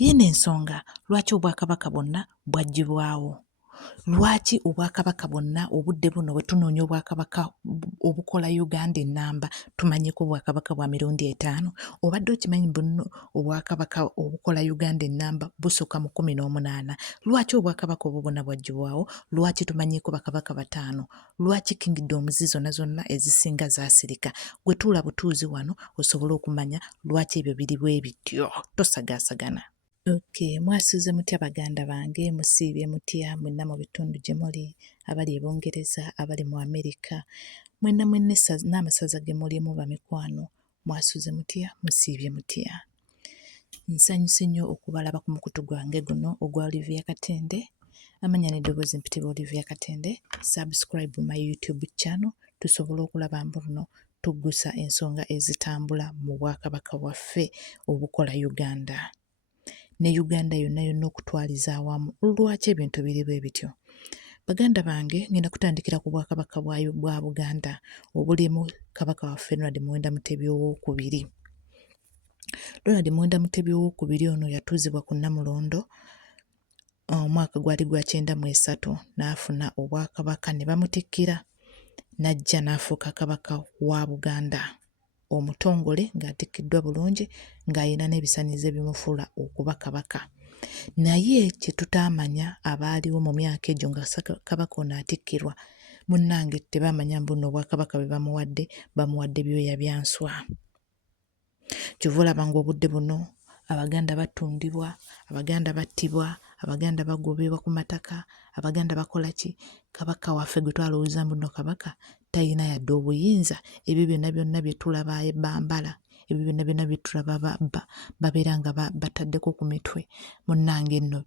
Yeno ensonga lwaki obwakabaka bwonna bwaggyibwawo? Lwaki obwakabaka bwonna obudde buno bwe tunoonya obwakabaka obukola Uganda ennamba tumanyeko obwakabaka bwa mirundi 5? Obadde okimanyi buno obwakabaka obukola Uganda ennamba busukka mu 18? Lwaki obwakabaka obwo bwonna bwaggyibwawo? Lwaki tumanyeko bakabaka 5? Lwaki kingdoms zonna ezisinga zaasirika? Gwe tuula butuuzi wano osobole okumanya lwaki ebyo biri bwe bityo. Tosagaasagana. Okay, mwasuze mutya baganda bange, musiibye mutya mwenna mu bitundu gye muli, abali e Bungereza, abali mu Amerika, mwenna n'amasaza ge mulimu bamikwano, mwasuze mutya, musiibye mutya. Nsanyuse nnyo okubalaba ku mukutu gwange guno ogwa Olivia Katende, amanya n'eddoboozi mpitibwa Olivia Katende. Subscribe my YouTube channel tusobole okulaba mbuno tuggusa ensonga ezitambula mu bwakabaka bwaffe obukola Uganda. Ne Uganda yonna okutwaliza awamu. Lwaki ebintu biri bwe bityo? Baganda bange, ngenda kutandikira ku bwakabaka bwa Buganda obulimu kabaka waffe Ronald Muwenda Mutebi II. Ronald Muwenda Mutebi II ono yatuuzibwa ku Namulondo omwaka gwali gwa 93 n'afuna obwakabaka ne bamutikkira n'ajja n'afuuka kabaka wa Buganda omutongole ng'atikkiddwa bulungi ng'ayina n'ebisanizo ebimufuula okuba kabaka. Naye kye tutaamanya abaaliwo mu myaka egyo nga kabaka ono atikkirwa, munnange tebaamanya mbuno obwakabaka bwe bamuwadde byoya bya nswa. Kyova olaba ng'obudde buno Abaganda batundibwa, Abaganda battibwa, Abaganda bagobebwa ku mataka, Abaganda bakola ki? Kabaka waffe gwe twalowooza mbuno kabaka talina yadde obuyinza. Ebyo byonna bye tulaba bambala, ebyo byonna bye tulaba babeera nga bataddeko ku mitwe. Munnange nno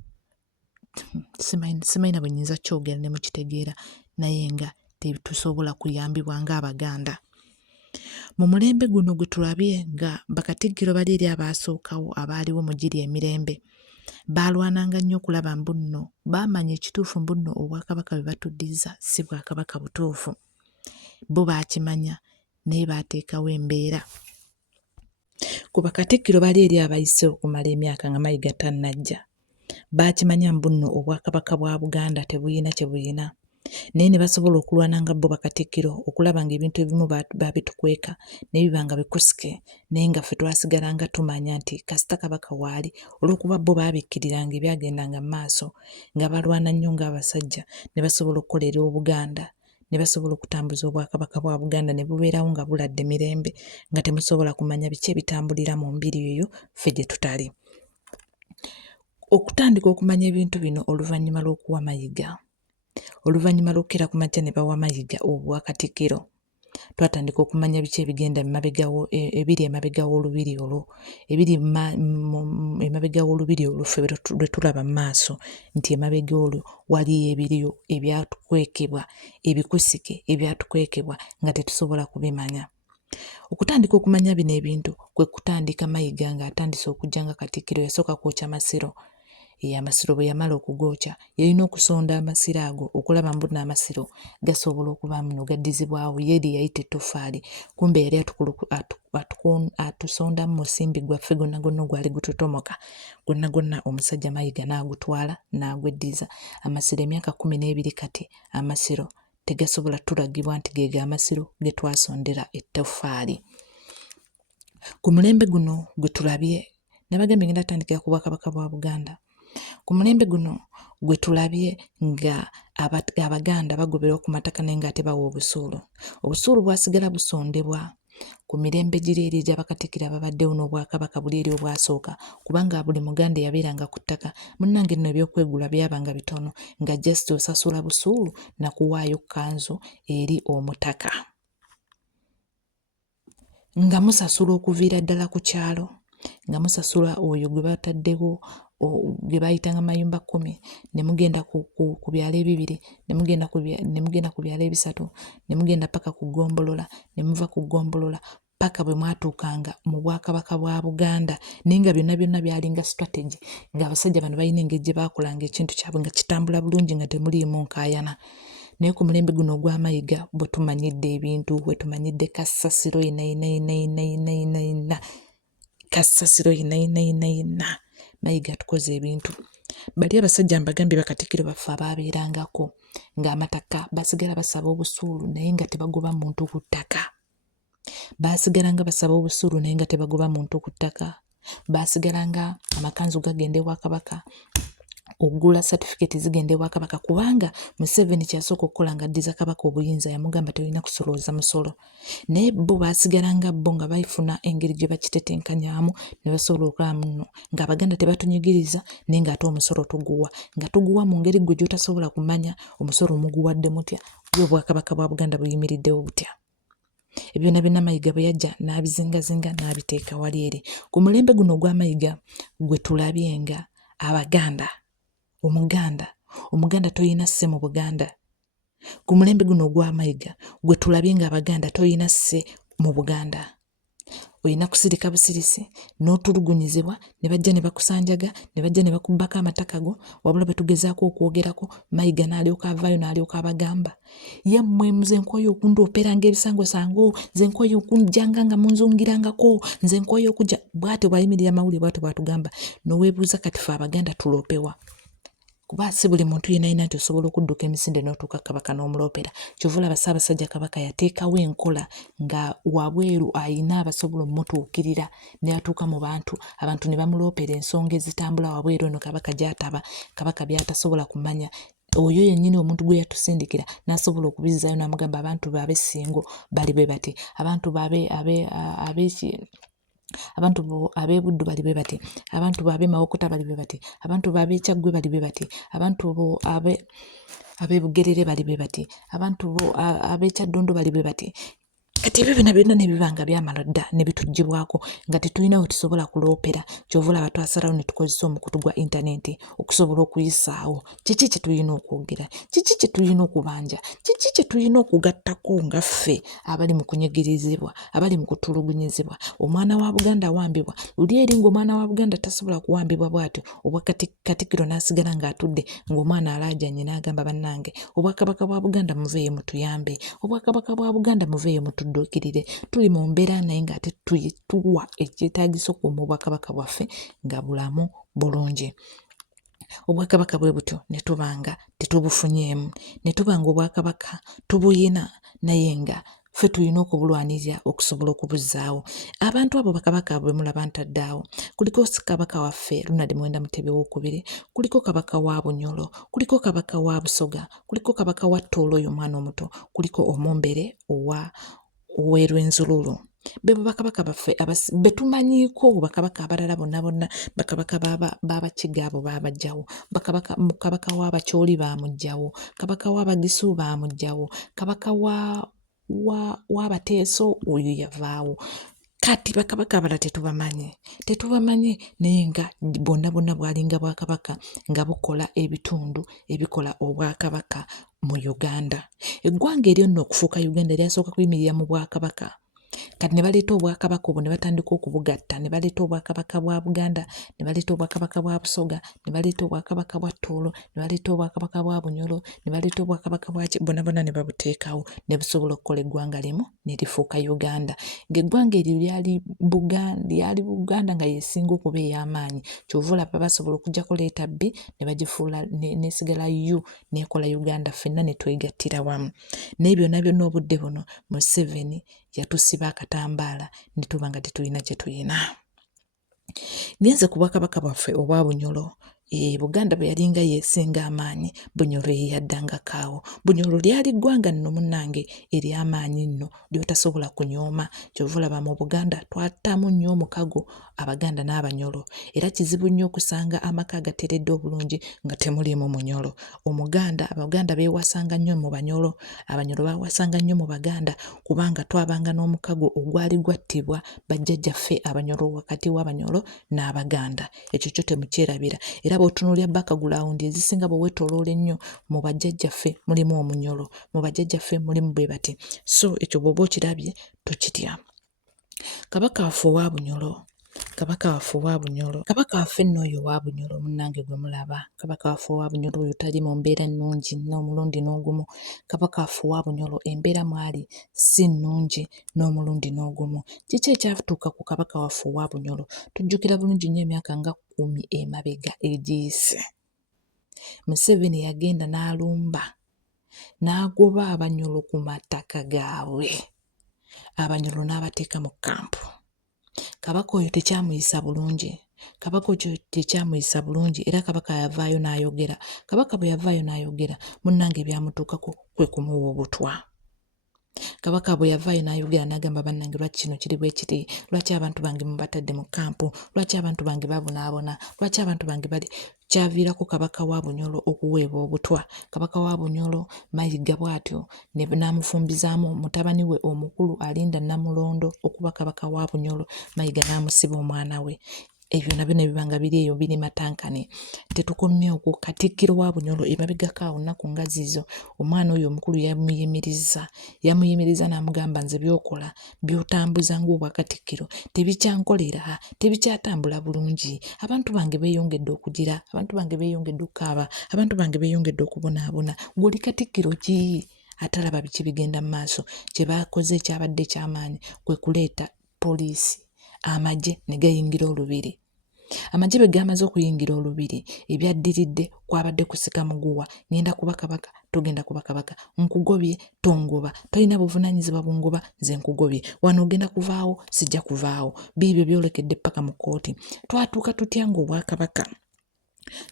simanyi bwe nnyinza kyogera ne mukitegeera, naye nga tetusobola kuyambibwa ng'Abaganda. Mu mulembe guno gwe tulabye nga bakatikkiro bali eri abaasookawo abaaliwo mu giri emirembe baalwananga nnyo okulaba mbuno baamanya ekituufu mbuno obwakabaka bwe batuddiza si bwakabaka butuufu. Bo baakimanya naye baateekawo embeera. Ku bakatikkiro bali eri abayise okumala emyaka nga Mayiga tannajja baakimanya mbuno obwakabaka bwa Buganda tebuyina kye buyina. Naye ne basobola okulwana nga bo bakatikkiro okulaba ng'ebintu ebimu babitukweka ne biba nga bikusike, naye nga ffe twasigala nga tumanya nti kasita kabaka waali, olw'okuba bo baabikkiriranga ebyagendanga mu maaso nga balwana nnyo ng'abasajja, ne basobola okukolera Obuganda, ne basobola okutambuza obwakabaka bwa Buganda ne bubeerawo nga buladde mirembe nga temusobola kumanya biki ebitambulira mu mbiri eyo ffe gye tutali. Okutandika okumanya ebintu bino oluvannyuma lw'okuwa Mayiga. Oluvannyuma lw'okukira ku makya ne bawa Mayiga obwakatikkiro, twatandika okumanya biki ebigenda ebiri emabega w'olubiri olwo, ebiri emabega w'olubiri olwo ffe lwe tulaba mu maaso nti emabega olwo waliyo ebiriyo ebyatukwekebwa, ebikusike ebyatukwekebwa nga tetusobola kubimanya. Okutandika okumanya bino ebintu kwe kutandika Mayiga ng'atandise okujja nga katikkiro. Yasooka kwokya Masiro. Amasiro bwe yamala okugookya yalina okusonda amasiro ago okulaba mbuno amasiro gasobola okuba muno gaddizibwawo. Ye eri yayita ettoffaali, kumbe yali atusondamu musimbi gwaffe gwonna ogwali gutotomoka, gwonna omusajja Mayiga n'agutwala n'agweddiza. Amasiro emyaka 12 kati amasiro tegasobola tulagibwa nti ge amasiro ge twasondera ettoffaali. Ku mulembe guno gwe tulabye, nabagambye ngenda tandikira ku bwakabaka bwa Buganda. Ku mulembe guno gwe tulabye nga Abaganda bagoberwa ku mataka naye ng'ate bawa obusuulu. Obusuulu bwasigala busondebwa ku mirembe giri eri gy'abakatikkiro ababaddewo n'obwakabaka buli eri obwasooka, kubanga buli Muganda yabeeranga ku ttaka. Munnange nno ebyokwegula byabanga bitono nga just osasula busuulu na kuwaayo kkanzu eri omutaka. Nga musasula okuviira ddala ku kyalo, nga musasula oyo gwe bataddewo ge bayitanga mayumba 10, ne mugenda ku byalo 2, ne mugenda ku byalo 3, ne mugenda paka ku Ggombolola, ne muva ku Ggombolola paka bwe mwatuukanga mu bwakabaka bwa Buganda. Naye nga byonna byalinga strategy, ng'abasajja bano balina engeri gye baakolanga ekintu kyabwe nga kitambula bulungi nga temuliimu nkaayana. Naye ku mulembe guno ogwa Mayiga bwe tumanyidde ebintu, bwe tumanyidde Kasasiro yenna Kasasiro yenna Mayiga tukoze ebintu. Bali abasajja mbagambye bakatikkiro baffe abaabeerangako ng'amataka basigala basaba obusuulu naye nga tebagoba muntu ku ttaka. Baasigalanga basaba obusuulu naye nga tebagoba muntu ku ttaka. Baasigalanga amakanzu gagenda ewa Kabaka, okugula certificate zigenda ewa Kabaka, kubanga Museveni kyasooka okukola nga addiza Kabaka obuyinza yamugamba tolina kusolooza musolo. Naye bo baasigalanga bo nga bayifuna engeri gye bakitetenkanyaamu ne basobola okulaba muno ng'Abaganda tebatunyigiriza naye ng'ate omusolo tuguwa. Nga tuguwa mu ngeri gwe gy'otasobola kumanya omusolo muguwadde mutya, ye Obwakabaka bwa Buganda buyimiriddewo butya. Ebyo byonna Mayiga bwe yajja n'abizingazinga n'abiteeka wali eri. Ku mulembe guno ogwa Mayiga gwe tulabye nga Abaganda, Omuganda toyina sse mu Buganda. Ku mulembe guno ogwa Mayiga gwe tulabye nga Abaganda toyina sse mu Buganda. Oyina kusirika busirisi n'otulugunyizibwa ne bajja ne bakusanjaga ne bajja ne bakubbako amataka go, wabula bwe tugezaako okwogerako Mayiga n'alyoka avaayo n'alyoka abagamba yammwe nze nkooye okundooperanga ebisangosango, nze nkooye okunjjanga nga munzungirangako, nze nkooye okujja. Bw'ate bw'ayimirira amawulire bw'ate bw'atugamba n'oweebuuza kati ffe Abaganda tuloopewa. Kuba si buli muntu yenna alina nti osobola okudduka emisinde n'otuuka Kabaka n'omuloopera. Kyova olaba Ssaabasajja Kabaka yateekawo enkola nga wabweru ayina abasobola omutuukirira ne atuuka mu bantu, abantu ne bamuloopera ensonga ezitambula wabweru eno Kabaka gy'ataba, Kabaka by'atasobola kumanya. Oyo yennyini omuntu gwe yatusindikira n'asobola okubizzaayo n'amugamba abantu baabe Ssingo bali bwe bati, abantu baabe ab'e Buddu bali bwe bati, abantu baabe Mawokota bali bwe bati, abantu baabe Kyaggwe bali bwe bati, abantu ab'e Bugerere bali bwe bati, abantu ab'e Kyaddondo bali bwe bati. Kati ebyo byonna ne biba nga byamala dda ne bituggyibwako nga tetulina we tusobola kuloopera. Kyova olaba twasalawo ne tukozesa omukutu gwa intaneti okusobola okuyisaawo kiki kye tulina okwogera, kiki kye tulina okubanja, kiki kye tulina okugattako nga ffe abali mu kunyigirizibwa, abali mu kutulugunyizibwa. Omwana wa Buganda awambibwa, luli eri ng'omwana wa Buganda tasobola kuwambibwa bw'atyo, Katikkiro n'asigala ng'atudde ng'omwana alaajanye n'agamba bannange Obwakabaka bwa Buganda muveeyo mutuyambe, Obwakabaka bwa Buganda muveeyo mutudduukirire. Tuli mu mbeera naye ng'ate tuwa ekyetaagisa okuuma Obwakabaka bwaffe nga bulamu bulungi. Obwakabaka bwe butyo ne tuba nga tetubufunyeemu, ne tuba nga Obwakabaka tubuyina naye nga ffe tulina okubulwanirira okusobola okubuzzaawo. Abantu abo bakabaka bwe mulaba ntaddeawo, kuliko Kabaka waffe Ronald Muwenda Mutebi II, kuliko Kabaka wa Bunyoro, kuliko Kabaka wa Busoga, kuliko Kabaka wa Tooro oyo omwana omuto, kuliko Omumbere ow'e Rwenzululu. Be bakabaka baffe be tumanyiiko. Bakabaka abalala bonna bakabaka b'Abakiga abo baabajjawo, Kabaka w'Abakyoli baamugjawo, Kabaka w'Abagisu baamugjawo, Kabaka w'Abateeso oyo yavaawo. Kati bakabaka abalala tetubamanyi naye nga bonna bwalinga Bwakabaka nga bukola ebitundu ebikola Obwakabaka mu Uganda. Eggwanga eryo nno okufuuka Uganda lyasooka kuyimirira mu Bwakabaka. Kati ne baleeta Obwakabaka obwo ne batandika okubugatta, ne baleeta Obwakabaka bwa Buganda, ne baleeta Obwakabaka bwa Busoga, ne baleeta Obwakabaka bwa Tooro, ne baleeta Obwakabaka bwa Bunyoro, ne baleeta Obwakabaka bwa bonna ne babuteekawo ne busobola okukola eggwanga limu ne lifuuka Uganda. Ng'eggwanga eryo lyali Buganda nga yeesinga okuba ey'amaanyi. Kyova olaba basobola okuggyako leeta B ne bagifuula n'esigala U n'ekola Uganda, ffenna ne twegattira wamu. Naye byonna obudde buno Museveni yatusiba akatambaala ne tuba nga tetulina kye tulina. Ngenze ku Bwakabaka bwaffe obwa Bunyoro. Buganda bwe yalinga yeesinga amaanyi, Bunyoro ye yaddangakaawo. Bunyoro lyali ggwanga nno munnange ery'amaanyi nno ly'otasobola kunyooma. Kyova olaba mu Buganda twattamu nnyo omukago Abaganda n'Abanyoro, era kizibu nnyo okusanga amaka agateredde obulungi nga temuliimu Munyoro. Abaganda beewasanga nnyo mu Banyoro, Abanyoro baawasanga nnyo mu Baganda kubanga twabanga n'omukago ogwali gwattibwa bajjajjaffe Abanyoro wakati w'Abanyoro n'Abaganda. Ekyo kyo temukyerabira. Era bw'otunuulira background ezisinga bwe weetooloola ennyo mu bajjajjaffe mulimu Omunyoro, mu bajjajjaffe mulimu bwe bati. So ekyo bw'oba okirabye tokitya. Kabaka waffe owa Bunyoro Kabaka waffe owa Bunyoro. Kabaka waffe nno oyo owa Bunyoro munnange gwe mulaba. Kabaka waffe owa Bunyoro oyo tali mu mbeera nnungi n'omulundi n'ogumu. Kabaka waffe owa Bunyoro embeera mwali si nnungi n'omulundi n'ogumu. Kiki ekyatuuka ku kabaka waffe owa Bunyoro? Tujjukira bulungi nnyo emyaka nga 10 emabega egiyise. Museveni yagenda n'alumba n'agoba Abanyoro ku mataka gaabwe. Abanyoro n'abateeka mu kkampu. Kabaka oyo tekyamuyisa bulungi. Kabaka oyo tekyamuyisa bulungi era kabaka yavaayo n'ayogera. Kabaka bwe yavaayo n'ayogera munnange byamutuukako kwe kumuwa obutwa. Kabaka bwe yavaayo n'ayogera n'agamba bannange lwaki kino kiri bwe kiri, lwaki abantu bange mubatadde mu kkampu, lwaki abantu bange babonaabona, lwaki abantu bange bali. Kyaviirako kabaka wa Bunyoro okuweebwa obutwa. Kabaka wa Bunyoro Mayiga bw'atyo n'amufumbizaamu mutabani we omukulu alinda Namulondo okuba kabaka wa Bunyoro. Mayiga n'amusiba omwana we. Ebyo nabyo ne bibanga biri eyo biri matankane. Tetukomye okwo. Katikkiro wa Bunyoro emabegako awo nnaku nga zizo omwana oyo omukulu yamuyimiriza n'amugamba nze by'okola by'otambuza ng'obwakatikkiro tebikyankolera, tebikyatambula bulungi. Abantu bange beeyongedde okugira, abantu bange beeyongedde okukaaba, abantu bange beeyongedde okubonaabona. Gw'oli katikkiro ki? Atalaba biki bigenda mu maaso. Kye baakoze kyabadde ky'amaanyi kwe kuleeta poliisi, amagye ne gayingira olubiri. Amagye bwe gamaze okuyingira olubiri ebyaddiridde kwabadde kusika muguwa. Ngenda kuba kabaka, togenda kuba kabaka, nkugobye tongoba, tolina buvunaanyizibwa bungoba, nze nkugobye, wano ogenda kuvaawo sijja kuvaawo. Biibyo byolekedde paka mu kkooti. Twatuuka tutya ng'obwakabaka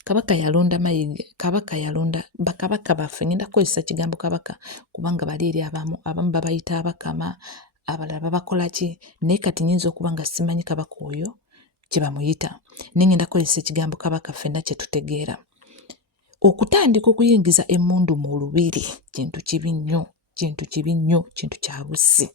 kabaka yalonda Mayiga, kabaka yalonda bakabaka baffe. Ngenda kukozesa kigambo kabaka kubanga bali eri abamu babayita abakama, abalala babakola ki, naye kati nyinza okuba nga simanyi kabaka oyo kye bamuyita. Naye ngenda kukozesa ekigambo kabaka ffenna kye tutegeera. Okutandika okuyingiza emmundu mu lubiri kintu kibi nnyo, kintu kibi nnyo, kintu kya bussi.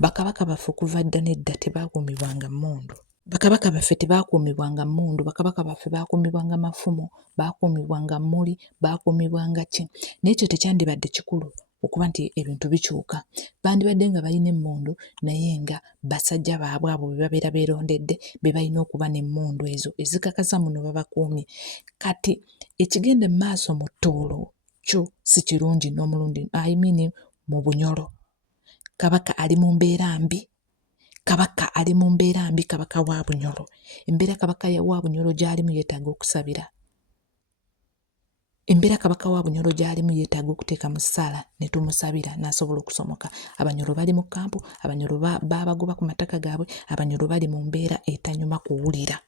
Bakabaka baffe okuva dda n'edda tebaakuumibwanga mmundu. Bakabaka baffe tebaakuumibwanga mmundu. Bakabaka baffe baakuumibwanga mafumo, baakuumibwanga mmuli, baakuumibwanga ki. Naye ekyo tekyandibadde kikulu okuba nti ebintu bikyuka. Bandibadde nga balina emmundu naye nga basajja baabwe abo be babeera beerondedde be balina okuba n'emmundu ezo ezikakasa muno babakuumye. Kati ekigenda mu maaso mu Tooro kyo si kirungi n'omulundi mu Bunyoro. Kabaka ali mu mbeera mbi. Kabaka ali mu mbeera mbi, kabaka wa Bunyoro. Embeera kabaka wa Bunyoro gy'alimu yeetaaga okusabira. Embeera kabaka wa Bunyoro gy'alimu yeetaaga okuteeka mu ssaala ne tumusabira n'asobola okusomoka. Abanyoro bali mu kkampu, Abanyoro baabagoba ku mataka gaabwe, Abanyoro bali mu mbeera etanyuma kuwulira.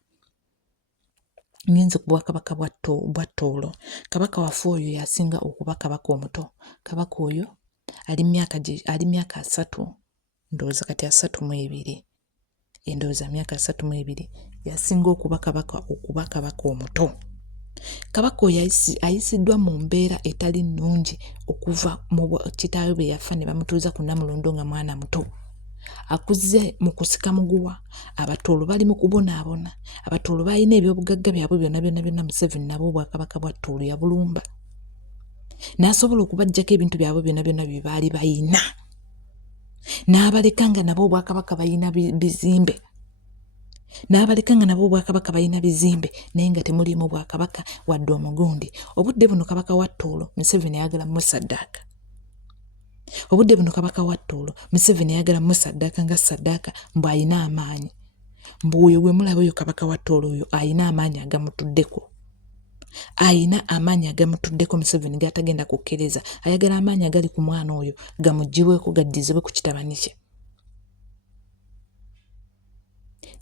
Ngenze ku bwakabaka bwa Tooro. Kabaka waffe oyo yasinga okuba kabaka omuto. Kabaka oyo ali myaka 3, ndowooza kati 32. Endowooza myaka 32 yasinga okuba kabaka omuto. Kabaka oyo ayisiddwa mu mbeera etali nnungi okuva mu kitaawe bwe yafa ne bamutuuza ku Namulondo nga mwana muto. Akuze mu kusika muguwa. Abatoolo bali mu kubonaabona. Abatoolo balina ebyobugagga byabwe byonna Museveni nabo obwakabaka bwa Tooro yabulumba. N'asobola okubaggyako ebintu byabwe byonna bye baali bayina. N'abaleka nga nabo obwakabaka balina bizimbe. Naye nga temuliimu bwakabaka wadde omugundi. Obudde buno kabaka wa Tooro Museveni ayagala musaddaaka. Obudde buno kabaka wa Tooro Museveni ayagala musaddaaka nga saddaaka mbu ayina amaanyi. Mbu oyo gwe mulaba oyo kabaka wa Tooro oyo ayina amaanyi agamutuddeko. Ayina amaanyi agamutuddeko Museveni g'atagenda kukkiriza. Ayagala amaanyi agali ku mwana oyo gamuggyibweko gaddizibwe ku kitabani kye.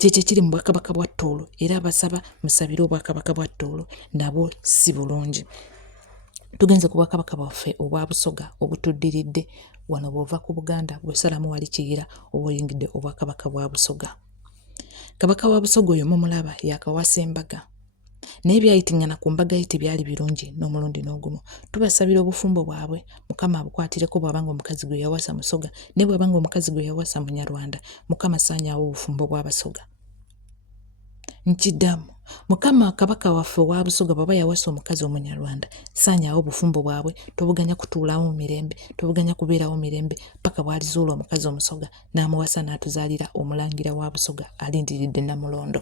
Kyekyo kiri mu bwakabaka bwa Tooro era basaba musabire obwakabaka bwa Tooro nabwo si bulungi. Tugenze ku bwakabaka bwaffe obwa Busoga obutuddiridde wano bw'ova ku Buganda bw'osalamu wali Kiyira oba oyingidde obwakabaka bwa Busoga. Kabaka wa Busoga oyo mumulaba yakawasa embaga. Naye byayitingana ku mbaga ye tebyali birungi n'omulundi n'ogumu. Tubasabira obufumbo bwabwe Mukama abukwatireko bw'abanga omukazi gwe yawasa Musoga ne bw'abanga omukazi gwe yawasa Munyarwanda. Mukama saanyaawo obufumbo bw'Abasoga. nkiddamu Mukama kabaka waffe owa Busoga bw'aba yawasa omukazi Omunyarwanda saanyaawo obufumbo bwabwe tobuganya kutuulawo mu mirembe tobuganya kubeerawo mirembe paka bw'alizuula omukazi Omusoga n'amuwasa n'atuzaalira omulangira wa Busoga alindiridde Namulondo.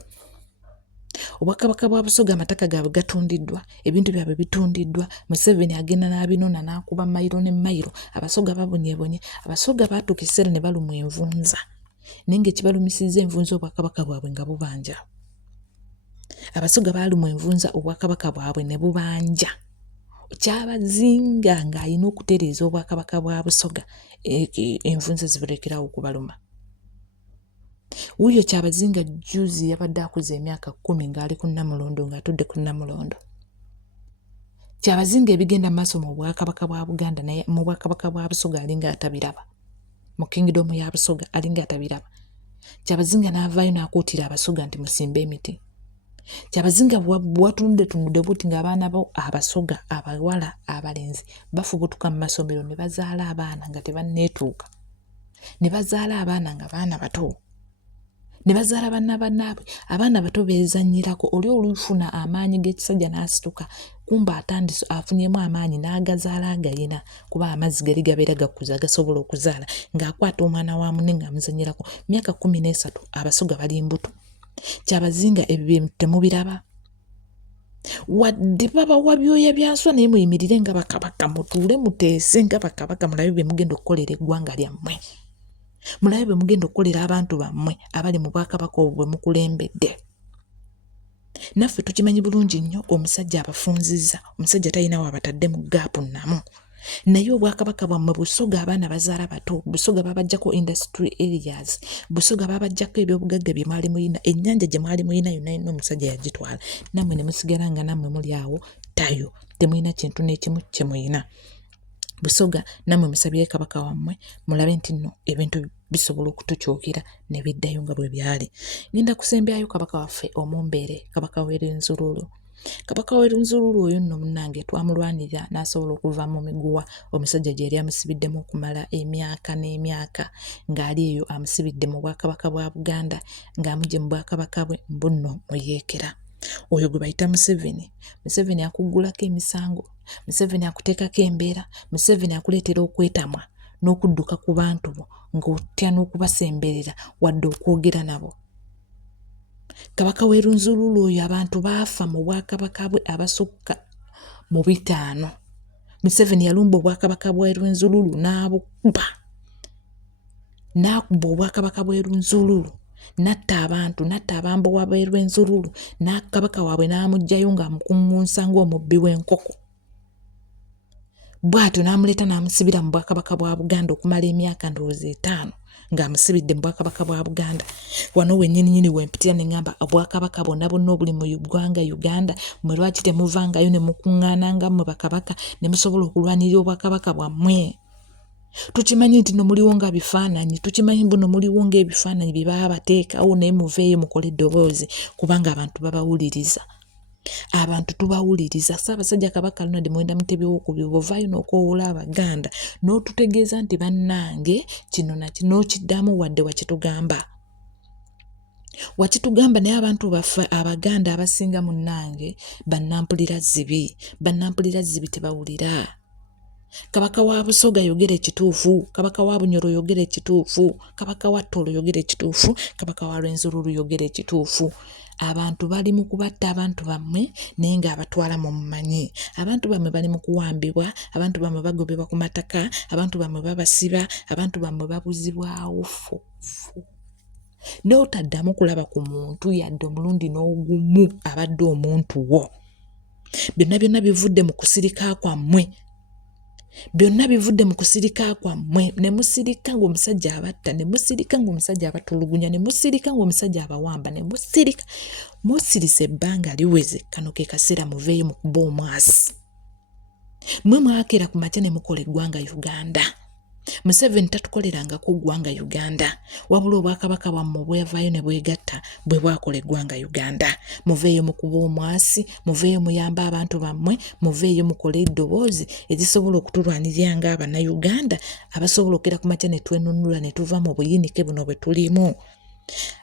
Obwakabaka bwa Busoga amataka gaabwe gatundiddwa, ebintu byabwe bitundiddwa. Museveni agenda n'abinona n'akuba mayiro ne mayiro, Abasoga babonyeebonye. Abasoga baatuuka ekiseera ne balumwa envunza, naye ng'ekibalumisizza envunza obwakabaka bwabwe nga bubanja. Abasoga baalumwa envunza obwakabaka bwabwe ne bubanja. Kyabazinga ng'alina okutereeza obwakabaka bwa Busoga envunza zibalekerawo okubaluma. Wuuyo Kyabazinga juzi yabadde akuza emyaka 10 ng'ali ku Namulondo ng'atudde ku Namulondo. Kyabazinga ebigenda mu maaso mu bwakabaka bwa Buganda naye mu bwakabaka bwa Busoga alinga atabiraba. Mu kingdom ya Busoga alinga atabiraba. Kyabazinga n'avaayo n'akuutira Abasoga nti musimbe emiti. Kyabazinga bwatunudde buti ng'abaana bo Abasoga abawala abalenzi bafubutuka mu masomero ne bazaala abaana nga tebanneetuuka, ne bazaala abaana nga baana bato, ne bazaala bannaabwe abaana bato beezannyirako. Oli olufuna amaanyi g'ekisajja n'asituka kumba atandise afunyemu amaanyi n'agazaala agayina kuba amazzi gali gabeera gakuza agasobola okuzaala ng'akwata omwana wa munne ng'amuzannyirako. Myaka 13 Abasoga bali mbuto. Kyabazinga ebyo temubiraba. Wadde babawa byoya bya nswa naye muyimirire nga bakabaka mutuule muteese nga bakabaka mulabe bye mugenda okukolera eggwanga lyammwe. Mulabe bwe mugenda okukolera abantu bammwe abali mu bwakabaka obwo bwe mukulembedde. Naffe tukimanyi bulungi nnyo omusajja abafunzizza, omusajja talina wabatadde mu gaapu namu. Naye obwakabaka bwammwe Busoga abaana bazaala bato, Busoga babajjako industry areas, Busoga babajjako ebyobugagga bye mwali muyina, ennyanja gye mwali muyina yonna yonna omusajja yagitwala. Nammwe ne musigala nga nammwe muli awo tayo, temulina kintu n'ekimu kye muyina. Busoga nammwe musabye kabaka wammwe mulabe nti nno ebintu bisobola okutukyukira ne biddayo nga bwe byali. Ngenda kusembyayo kabaka waffe Omumbeere, kabaka w'Erunzululu. Kabaka w'Erunzululu oyo nno munnange twamulwanirira n'asobola okuva mu miguwa, omusajja gye yali amusibiddemu okumala emyaka n'emyaka ng'ali eyo amusibidde mu bwakabaka bwa Buganda ng'amugye mu bwakabaka bwe mbunno muyeekera. Oyo gwe bayita Museveni. Museveni akuggulako emisango, Museveni akuteekako embeera, Museveni akuleetera okwetamwa n'okudduka ku bantu bo ng'otya n'okubasemberera wadde okwogera nabo. Kabaka w'Erunzululu oyo abantu baafa mu bwakabaka bwe abasukka mu 5. Museveni yalumba obwakabaka bw'Erunzululu n'abukuba, n'akuba obwakabaka bw'Erunzululu, n'atta abantu, n'atta abambowa b'Erwenzululu, n'akabaka waabwe n'amugjayo ng'amukungunsa ng'omubbi w'enkoko. Bw'atyo n'amuleeta n'amusibira mu bwakabaka bwa Buganda okumala emyaka ndowooza 5 ng'amusibidde mu bwakabaka bwa Buganda. Wano wennyini wempitira ne ngamba obwakabaka bonna obuli mu ggwanga Uganda mwe lwaki temuvangayo ne mukuŋŋaananga mu bakabaka ne musobola okulwanirira obwakabaka bwammwe. Tukimanyi nti no muliwo nga bifaananyi, tukimanyi mbu no muliwo ng'ebifaananyi bye baba bateekawo naye muveeyo mukole eddoboozi kubanga abantu babawuliriza. Abantu tubawuliriza. Ssaabasajja Kabaka Ronald Muwenda Mutebi w'okubiri bw'ovaayo n'okoowoola Abaganda n'otutegeeza nti bannange kino na kino kiddamu wadde wakitugamba. Wakitugamba naye abantu baffe Abaganda abasinga munnange bannampulira zibi. Bannampulira zibi tebawulira. Kabaka wa Busoga yogera ekituufu, kabaka wa Bunyoro yogera ekituufu, kabaka wa Ttolo yogera ekituufu, kabaka wa Rwenzururu yogera ekituufu. Abantu bali mu kubatta abantu bammwe naye ng'abatwala mu mumanyi. Abantu bammwe bali mu kuwambibwa, abantu bammwe bagobebwa ku mataka, abantu bammwe babasiba, abantu bammwe babuzibwawo fufu. N'otaddamu kulaba ku muntu yadde omulundi n'ogumu abadde omuntu wo. Byonna bivudde mu kusirika kwammwe. Byonna bivudde mu kusirika kwammwe. Ne musirika ng'omusajja abatta, ne musirika ng'omusajja abatulugunya, ne musirika ng'omusajja abawamba, ne musirika. Musirise ebbanga liweze, kano ke kaseera muveeyo mu kuba omwasi. Mmwe mwakera ku makya ne mukola eggwanga Uganda. Museveni tatukolerangako ggwanga Uganda, wabula obwakabaka bwammwe bwevaayo ne bwegatta bwe bwakola eggwanga Uganda. Muveeyo mu kuba omwasi, muveeyo muyamba abantu bammwe, muveeyo mukole eddoboozi erisobola okutulwanirira ng'Abannayuganda abasobola okera ku makya ne twenunula ne tuva mu buyinike buno bwe tulimu.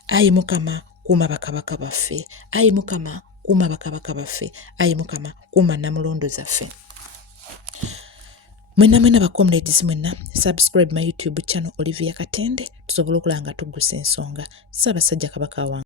Ayi Mukama kuuma bakabaka baffe. Ayi Mukama kuuma bakabaka baffe. Ayi Mukama kuuma Namulondo zaffe. Mwena ba comrades mwena subscribe my YouTube channel Olivia Katende tusobole okulanga tugusa ensonga. Ssaabasajja Kabaka wange.